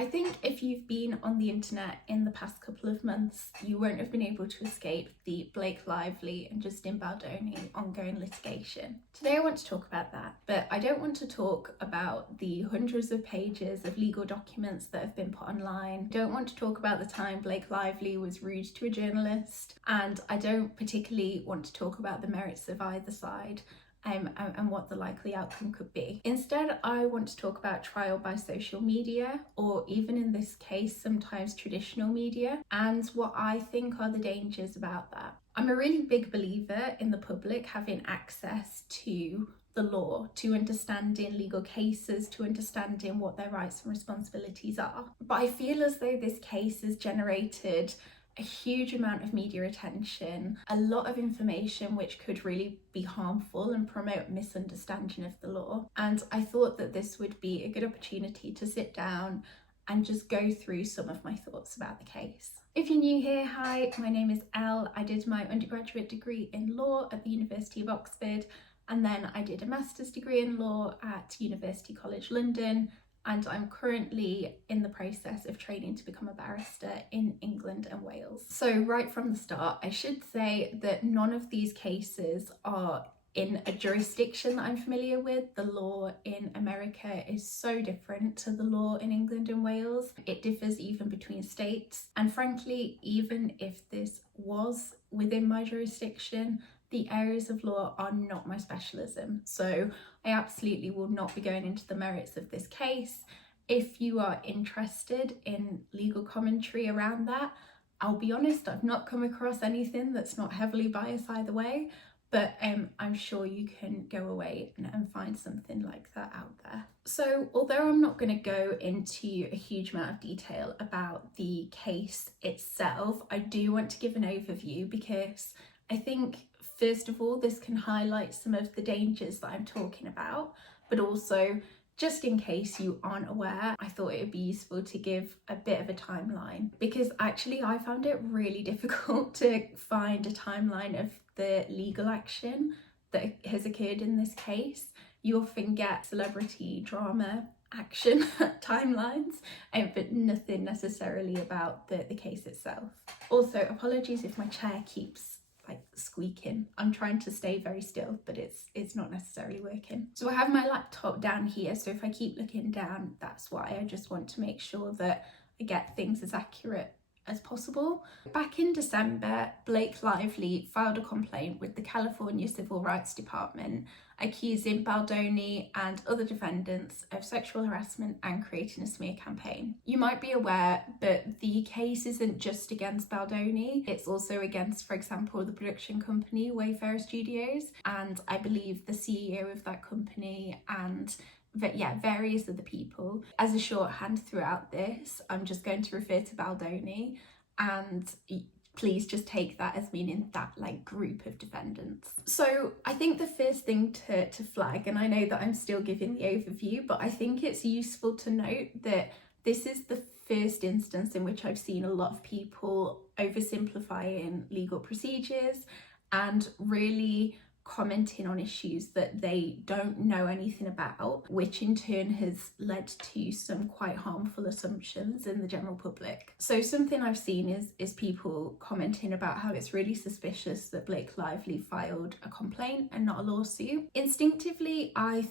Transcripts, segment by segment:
I think if you've been on the internet in the past couple of months, you won't have been able to escape the Blake Lively and Justin Baldoni ongoing litigation. Today I want to talk about that, but I don't want to talk about the hundreds of pages of legal documents that have been put online. I don't want to talk about the time Blake Lively was rude to a journalist, and I don't particularly want to talk about the merits of either side. And what the likely outcome could be. Instead, I want to talk about trial by social media, or even in this case, sometimes traditional media, and what I think are the dangers about that. I'm a really big believer in the public having access to the law, to understanding legal cases, to understanding what their rights and responsibilities are. But I feel as though this case has generated a huge amount of media attention, a lot of information which could really be harmful and promote misunderstanding of the law. And I thought that this would be a good opportunity to sit down and just go through some of my thoughts about the case. If you're new here, hi, my name is Elle. I did my undergraduate degree in law at the University of Oxford, and then I did a master's degree in law at University College London, and I'm currently in the process of training to become a barrister in England and Wales. So right from the start, I should say that none of these cases are in a jurisdiction that I'm familiar with. The law in America is so different to the law in England and Wales. It differs even between states. And frankly, even if this was within my jurisdiction, the areas of law are not my specialism. So I absolutely will not be going into the merits of this case. If you are interested in legal commentary around that, I'll be honest, I've not come across anything that's not heavily biased either way, but I'm sure you can go away and find something like that out there. So although I'm not going to go into a huge amount of detail about the case itself, I do want to give an overview because I think, first of all, this can highlight some of the dangers that I'm talking about, but also, just in case you aren't aware, I thought it would be useful to give a bit of a timeline, because actually I found it really difficult to find a timeline of the legal action that has occurred in this case. You often get celebrity drama action timelines, but nothing necessarily about the case itself. Also, apologies if my chair keeps squeaking. I'm trying to stay very still, but it's not necessarily working. So I have my laptop down here, so if I keep looking down, that's why. I just want to make sure that I get things as accurate as possible. Back in December, Blake Lively filed a complaint with the California Civil Rights Department accusing Baldoni and other defendants of sexual harassment and creating a smear campaign. You might be aware, but the case isn't just against Baldoni, it's also against, for example, the production company Wayfarer Studios, and I believe the CEO of that company, and various other people. As a shorthand throughout this, I'm just going to refer to Baldoni, and please just take that as meaning that group of defendants. So I think the first thing to flag, and I know that I'm still giving the overview, but I think it's useful to note that this is the first instance in which I've seen a lot of people oversimplifying legal procedures and really commenting on issues that they don't know anything about, which in turn has led to some quite harmful assumptions in the general public. So something I've seen is people commenting about how it's really suspicious that Blake Lively filed a complaint and not a lawsuit. Instinctively, I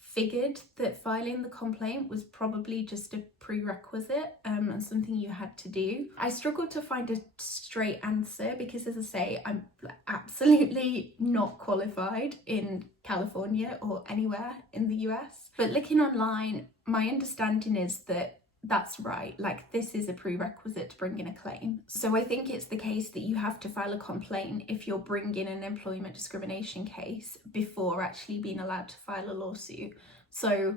figured that filing the complaint was probably just a prerequisite and something you had to do. I struggled to find a straight answer because, as I say, I'm absolutely not qualified in California or anywhere in the US. But looking online, my understanding is that that's right, this is a prerequisite to bring in a claim. So I think it's the case that you have to file a complaint if you're bringing an employment discrimination case before actually being allowed to file a lawsuit. So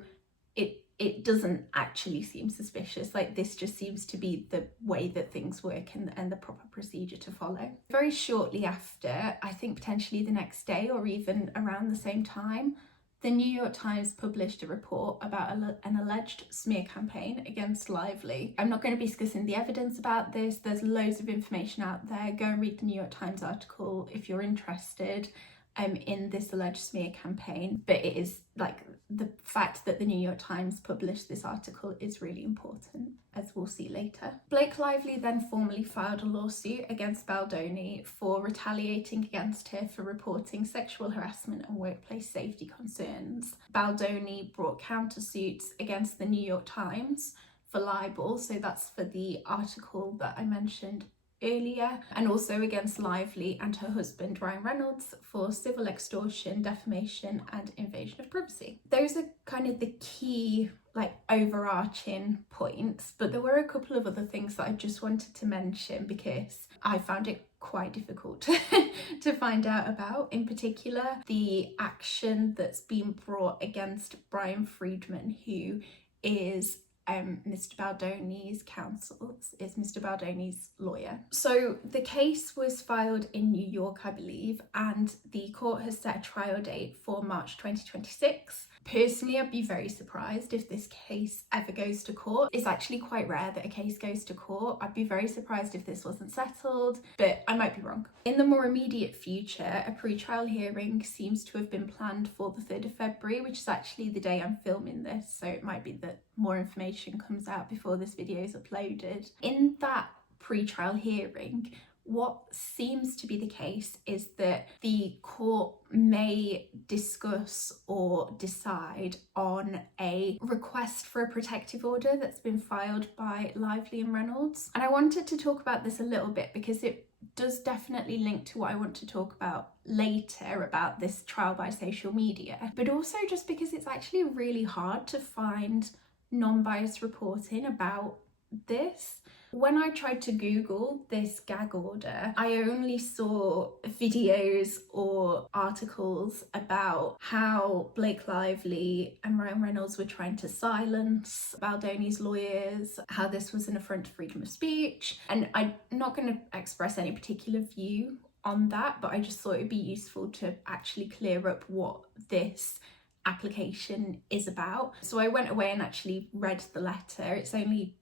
it doesn't actually seem suspicious. This just seems to be the way that things work and the proper procedure to follow. Very shortly after, I think potentially the next day or even around the same time, the New York Times published a report about an alleged smear campaign against Lively. I'm not going to be discussing the evidence about this. There's loads of information out there. Go and read the New York Times article if you're interested in this alleged smear campaign. But it is the fact that the New York Times published this article is really important. we'll see later. Blake Lively then formally filed a lawsuit against Baldoni for retaliating against her for reporting sexual harassment and workplace safety concerns. Baldoni brought countersuits against the New York Times for libel, so that's for the article that I mentioned earlier, and also against Lively and her husband Ryan Reynolds for civil extortion, defamation and invasion of privacy. Those are kind of the key overarching points, but there were a couple of other things that I just wanted to mention because I found it quite difficult to find out about. In particular, the action that's been brought against Brian Friedman, who is Mr. Baldoni's counsel, is Mr. Baldoni's lawyer. So the case was filed in New York, I believe, and the court has set a trial date for March 2026. Personally, I'd be very surprised if this case ever goes to court. It's actually quite rare that a case goes to court. I'd be very surprised if this wasn't settled, but I might be wrong. In the more immediate future, a pre-trial hearing seems to have been planned for the 3rd of February, which is actually the day I'm filming this, so it might be that more information comes out before this video is uploaded. In that pre-trial hearing, what seems to be the case is that the court may discuss or decide on a request for a protective order that's been filed by Lively and Reynolds. And I wanted to talk about this a little bit because it does definitely link to what I want to talk about later about this trial by social media, but also just because it's actually really hard to find non-biased reporting about this. When I tried to Google this gag order, I only saw videos or articles about how Blake Lively and Ryan Reynolds were trying to silence Baldoni's lawyers, how this was an affront to freedom of speech. And I'm not going to express any particular view on that, but I just thought it'd be useful to actually clear up what this application is about. So I went away and actually read the letter. It's only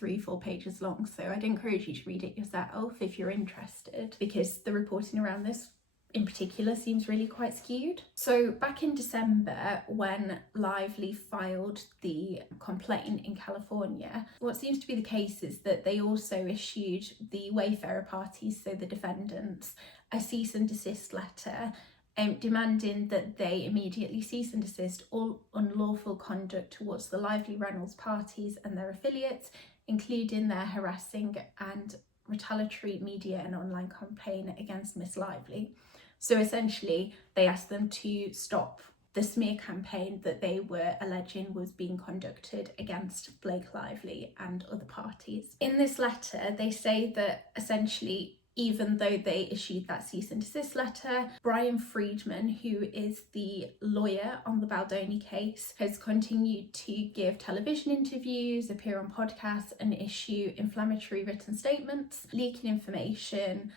3-4 pages long, so I'd encourage you to read it yourself if you're interested, because the reporting around this in particular seems really quite skewed. So back in December, when Lively filed the complaint in California, what seems to be the case is that they also issued the Wayfarer parties, so the defendants, a cease and desist letter demanding that they immediately cease and desist all unlawful conduct towards the Lively Reynolds parties and their affiliates, including their harassing and retaliatory media and online campaign against Miss Lively. So essentially, they asked them to stop the smear campaign that they were alleging was being conducted against Blake Lively and other parties. In this letter, they say that essentially, even though they issued that cease and desist letter, Brian Friedman, who is the lawyer on the Baldoni case, has continued to give television interviews, appear on podcasts and issue inflammatory written statements, leaking information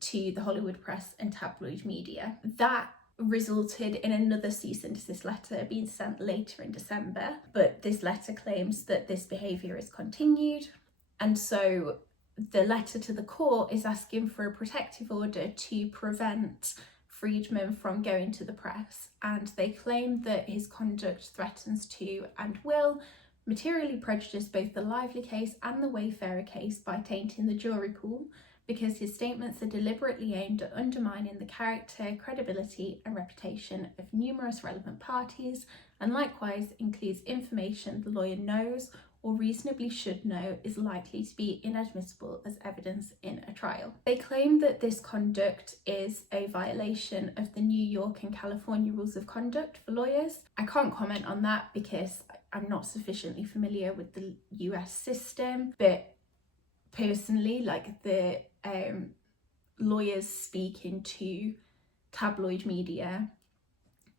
to the Hollywood press and tabloid media. That resulted in another cease and desist letter being sent later in December, but this letter claims that this behaviour is continued, and so the letter to the court is asking for a protective order to prevent Friedman from going to the press, and they claim that his conduct threatens to and will materially prejudice both the Lively case and the Wayfarer case by tainting the jury pool, because his statements are deliberately aimed at undermining the character, credibility and reputation of numerous relevant parties, and likewise includes information the lawyer knows or reasonably should know is likely to be inadmissible as evidence in a trial. They claim that this conduct is a violation of the New York and California rules of conduct for lawyers. I can't comment on that because I'm not sufficiently familiar with the US system, but personally, the lawyers speaking to tabloid media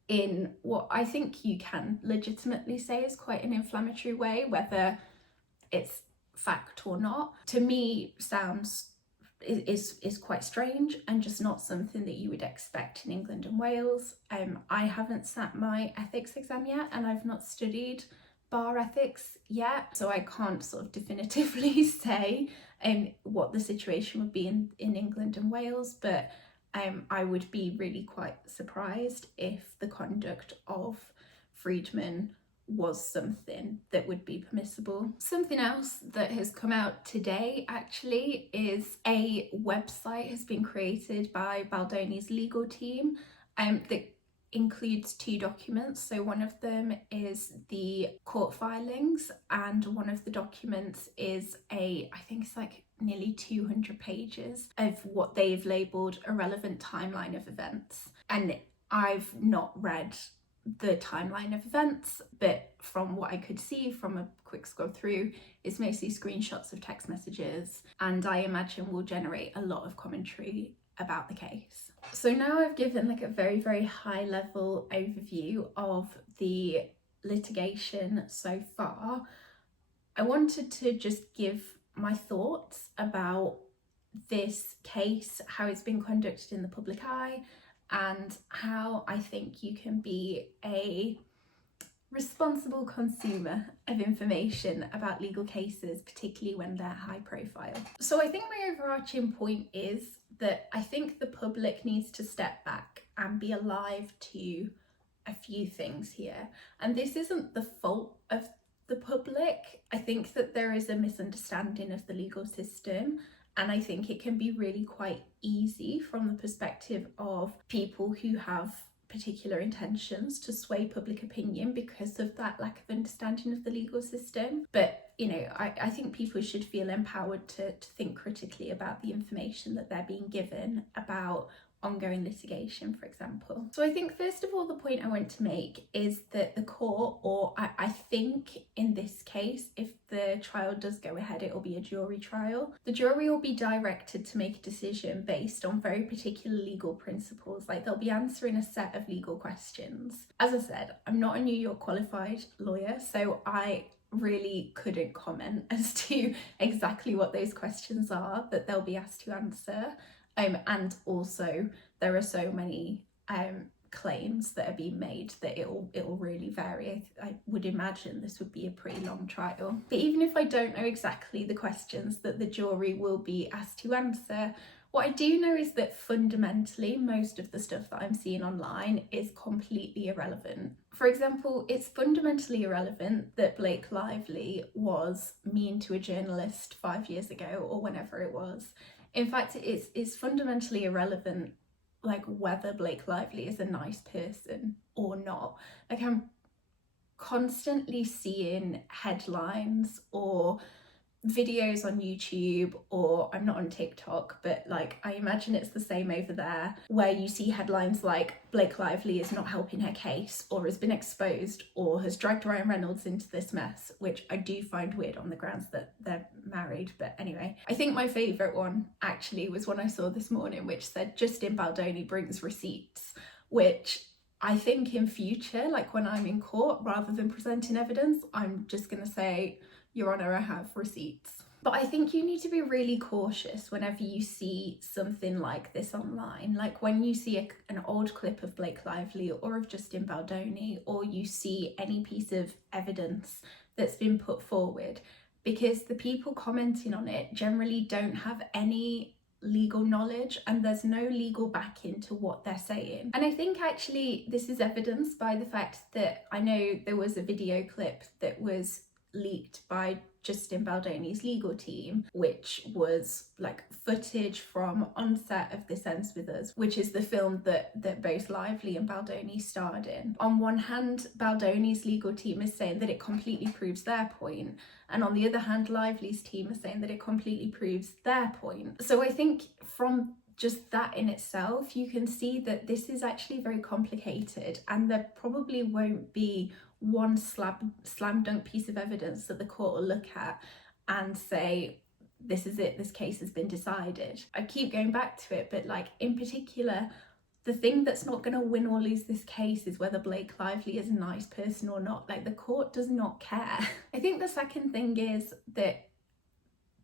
in what I think you can legitimately say is quite an inflammatory way, whether it's fact or not, to me is quite strange and just not something that you would expect in England and Wales. I haven't sat my ethics exam yet, and I've not studied bar ethics yet, so I can't sort of definitively say what the situation would be in England and Wales, but I would be really quite surprised if the conduct of Friedman was something that would be permissible. Something else that has come out today actually is a website has been created by Baldoni's legal team that includes 2 documents. So one of them is the court filings, and one of the documents is I think it's like nearly 200 pages of what they've labelled a relevant timeline of events. And I've not read the timeline of events, but from what I could see from a quick scroll through, it's mostly screenshots of text messages, and I imagine will generate a lot of commentary about the case. So now I've given like a very, very high level overview of the litigation so far. I wanted to just give my thoughts about this case, how it's been conducted in the public eye, and how I think you can be a responsible consumer of information about legal cases, particularly when they're high profile. So I think my overarching point is that I think the public needs to step back and be alive to a few things here. And this isn't the fault of the public. I think that there is a misunderstanding of the legal system, and I think it can be really quite easy from the perspective of people who have particular intentions to sway public opinion because of that lack of understanding of the legal system. But I think people should feel empowered to think critically about the information that they're being given about ongoing litigation, for example. So I think first of all, the point I want to make is that the court, or I think in this case, if the trial does go ahead, it will be a jury trial. The jury will be directed to make a decision based on very particular legal principles. Like, they'll be answering a set of legal questions. As I said, I'm not a New York qualified lawyer, so I really couldn't comment as to exactly what those questions are that they'll be asked to answer. And also there are so many claims that are being made that it will really vary. I would imagine this would be a pretty long trial. But even if I don't know exactly the questions that the jury will be asked to answer, what I do know is that fundamentally most of the stuff that I'm seeing online is completely irrelevant. For example, it's fundamentally irrelevant that Blake Lively was mean to a journalist 5 years ago or whenever it was. In fact, it's fundamentally irrelevant, like, whether Blake Lively is a nice person or not. Like, I'm constantly seeing headlines or videos on YouTube, or I'm not on TikTok, but like I imagine it's the same over there, where you see headlines like Blake Lively is not helping her case, or has been exposed, or has dragged Ryan Reynolds into this mess, which I do find weird on the grounds that they're married. But anyway, I think my favourite one actually was one I saw this morning, which said Justin Baldoni brings receipts, which I think in future, like when I'm in court, rather than presenting evidence, I'm just going to say, Your Honour, I have receipts. But I think you need to be really cautious whenever you see something like this online. Like when you see an old clip of Blake Lively or of Justin Baldoni, or you see any piece of evidence that's been put forward, because the people commenting on it generally don't have any legal knowledge and there's no legal backing to what they're saying. And I think actually this is evidenced by the fact that I know there was a video clip that was leaked by Justin Baldoni's legal team, which was like footage from on set of This Ends With Us, which is the film that both Lively and Baldoni starred in. On one hand, Baldoni's legal team is saying that it completely proves their point, and on the other hand, Lively's team is saying that it completely proves their point. So I think from just that in itself, you can see that this is actually very complicated, and there probably won't be one slam dunk piece of evidence that the court will look at and say, this is it, this case has been decided. I keep going back to it, but like in particular, the thing that's not going to win or lose this case is whether Blake Lively is a nice person or not. Like, the court does not care. I think the second thing is that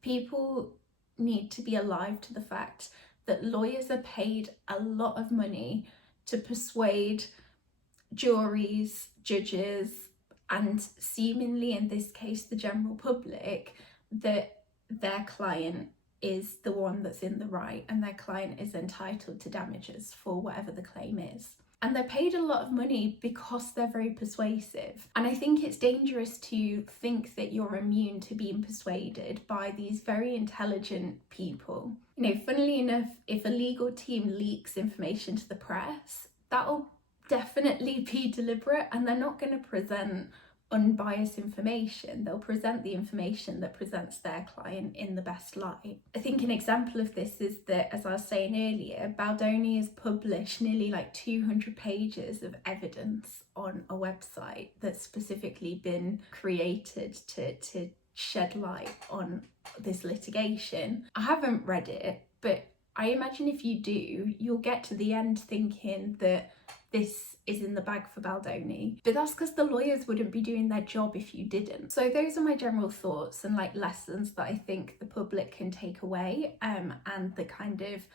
people need to be alive to the fact that lawyers are paid a lot of money to persuade juries, judges, and seemingly in this case the general public, that their client is the one that's in the right and their client is entitled to damages for whatever the claim is. And they're paid a lot of money because they're very persuasive. And I think it's dangerous to think that you're immune to being persuaded by these very intelligent people. You know, funnily enough, if a legal team leaks information to the press, that'll definitely be deliberate, and they're not going to present unbiased information. They'll present the information that presents their client in the best light. I think an example of this is that, as I was saying earlier, Baldoni has published nearly like 200 pages of evidence on a website that's specifically been created to shed light on this litigation. I haven't read it, but I imagine if you do, you'll get to the end thinking that this is in the bag for Baldoni. But that's because the lawyers wouldn't be doing their job if you didn't. So those are my general thoughts and like lessons that I think the public can take away, and the kind of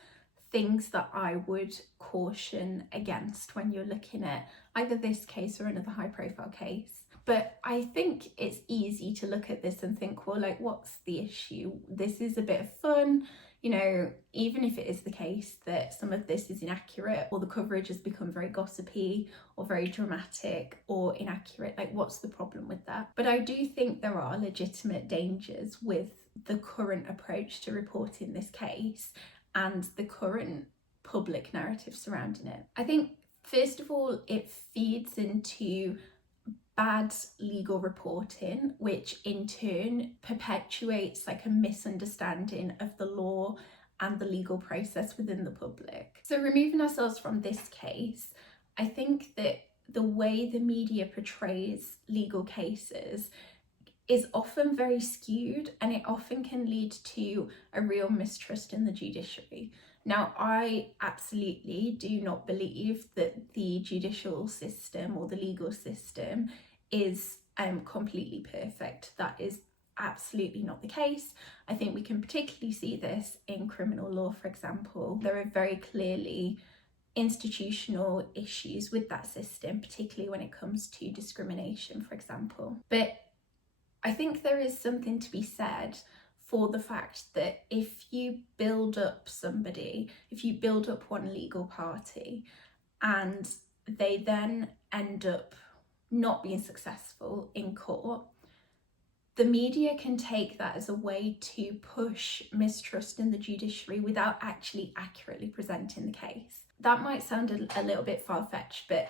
things that I would caution against when you're looking at either this case or another high profile case. But I think it's easy to look at this and think, well, like, what's the issue? This is a bit of fun. You know, even if it is the case that some of this is inaccurate, or the coverage has become very gossipy or very dramatic or inaccurate, like, what's the problem with that? But I do think there are legitimate dangers with the current approach to reporting this case and the current public narrative surrounding it. I think, first of all, it feeds into bad legal reporting, which in turn perpetuates like a misunderstanding of the law and the legal process within the public. So removing ourselves from this case, I think that the way the media portrays legal cases is often very skewed, and it often can lead to a real mistrust in the judiciary. Now, I absolutely do not believe that the judicial system or the legal system is completely perfect. That is absolutely not the case. I think we can particularly see this in criminal law, for example. There are very clearly institutional issues with that system, particularly when it comes to discrimination, for example. But I think there is something to be said for the fact that if you build up somebody, if you build up one legal party and they then end up not being successful in court, the media can take that as a way to push mistrust in the judiciary without actually accurately presenting the case. That might sound a little bit far-fetched, but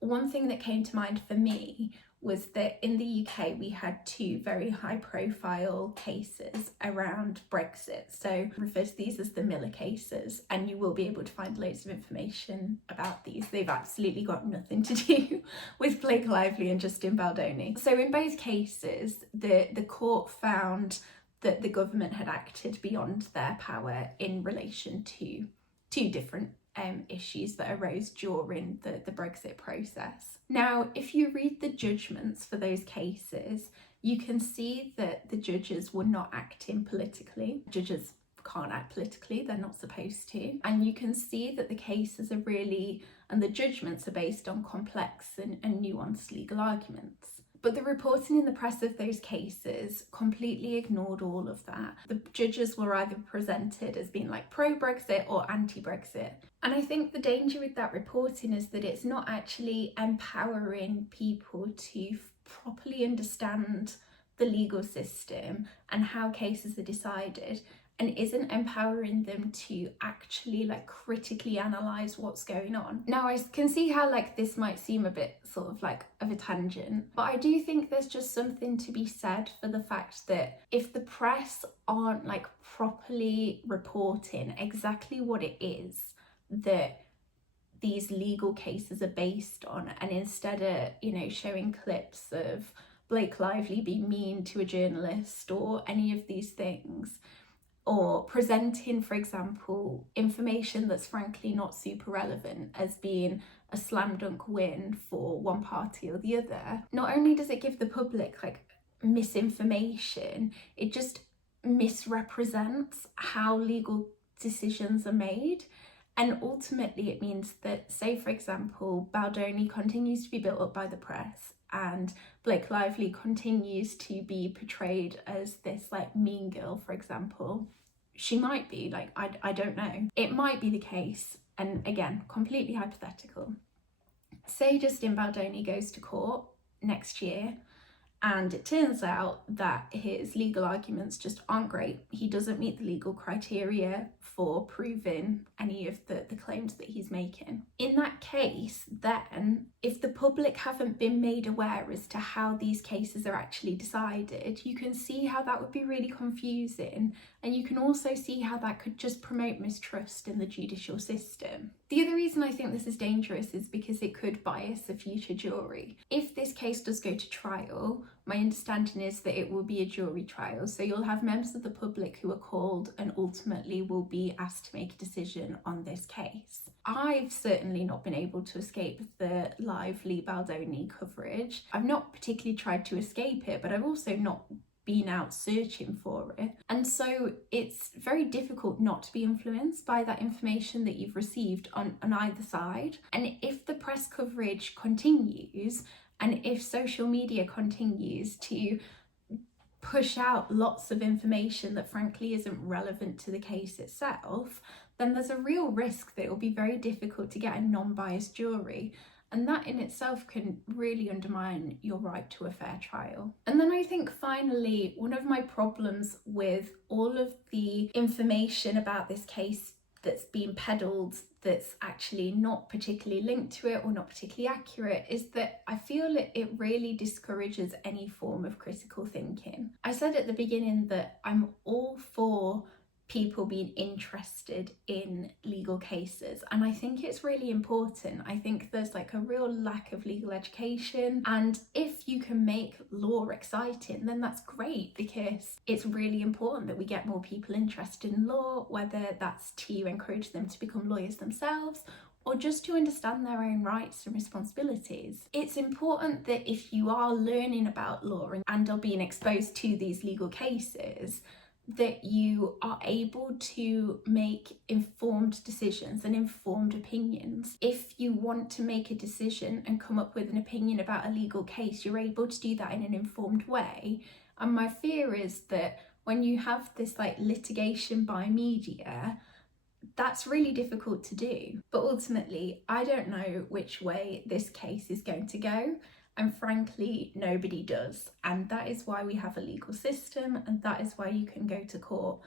one thing that came to mind for me was that in the UK we had two very high profile cases around Brexit. So refer to these as the Miller cases, and you will be able to find loads of information about these. They've absolutely got nothing to do with Blake Lively and Justin Baldoni. So in both cases, the court found that the government had acted beyond their power in relation to two different issues that arose during the Brexit process. Now, if you read the judgments for those cases, you can see that the judges were not acting politically. Judges can't act politically, they're not supposed to. And you can see that the cases are really, and the judgments are based on complex and nuanced legal arguments. But the reporting in the press of those cases completely ignored all of that. The judges were either presented as being like pro-Brexit or anti-Brexit. And I think the danger with that reporting is that it's not actually empowering people to properly understand the legal system and how cases are decided, and isn't empowering them to actually like critically analyze what's going on. Now, I can see how like this might seem a bit sort of like of a tangent, but I do think there's just something to be said for the fact that if the press aren't like properly reporting exactly what it is that these legal cases are based on, and instead of, you know, showing clips of Blake Lively being mean to a journalist or any of these things, or presenting, for example, information that's frankly not super relevant as being a slam dunk win for one party or the other, not only does it give the public like misinformation, it just misrepresents how legal decisions are made. And ultimately it means that, say for example, Baldoni continues to be built up by the press and Blake Lively continues to be portrayed as this like mean girl, for example. She might be, like, I don't know. It might be the case, and again, completely hypothetical, say Justin Baldoni goes to court next year and it turns out that his legal arguments just aren't great. He doesn't meet the legal criteria for proving any of the claims that he's making. In that case, then, if the public haven't been made aware as to how these cases are actually decided, you can see how that would be really confusing, and you can also see how that could just promote mistrust in the judicial system. The other reason I think this is dangerous is because it could bias a future jury. If this case does go to trial, my understanding is that it will be a jury trial, so you'll have members of the public who are called and ultimately will be asked to make a decision on this case. I've certainly not been able to escape the lively Baldoni coverage. I've not particularly tried to escape it, but I've also not been out searching for it, and so it's very difficult not to be influenced by that information that you've received on either side. And if the press coverage continues, and if social media continues to push out lots of information that frankly isn't relevant to the case itself, then there's a real risk that it will be very difficult to get a non-biased jury. And that in itself can really undermine your right to a fair trial. And then I think finally, one of my problems with all of the information about this case that's been peddled that's actually not particularly linked to it or not particularly accurate is that I feel it really discourages any form of critical thinking. I said at the beginning that I'm all for people being interested in legal cases, and I think it's really important. I think there's like a real lack of legal education, and if you can make law exciting, then that's great, because it's really important that we get more people interested in law, whether that's to encourage them to become lawyers themselves or just to understand their own rights and responsibilities. It's important that if you are learning about law and are being exposed to these legal cases, that you are able to make informed decisions and informed opinions. If you want to make a decision and come up with an opinion about a legal case, you're able to do that in an informed way. And my fear is that when you have this like litigation by media, that's really difficult to do. But ultimately, I don't know which way this case is going to go. And frankly, nobody does. And that is why we have a legal system, and that is why you can go to court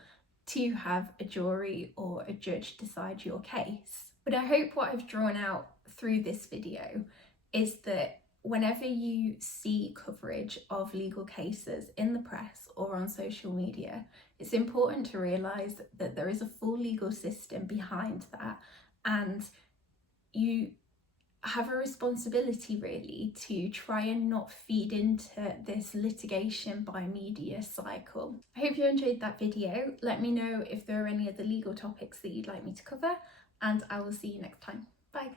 to have a jury or a judge decide your case. But I hope what I've drawn out through this video is that whenever you see coverage of legal cases in the press or on social media, it's important to realise that there is a full legal system behind that, and you have a responsibility really to try and not feed into this litigation by media cycle. I hope you enjoyed that video. Let me know if there are any other legal topics that you'd like me to cover, and I will see you next time. Bye.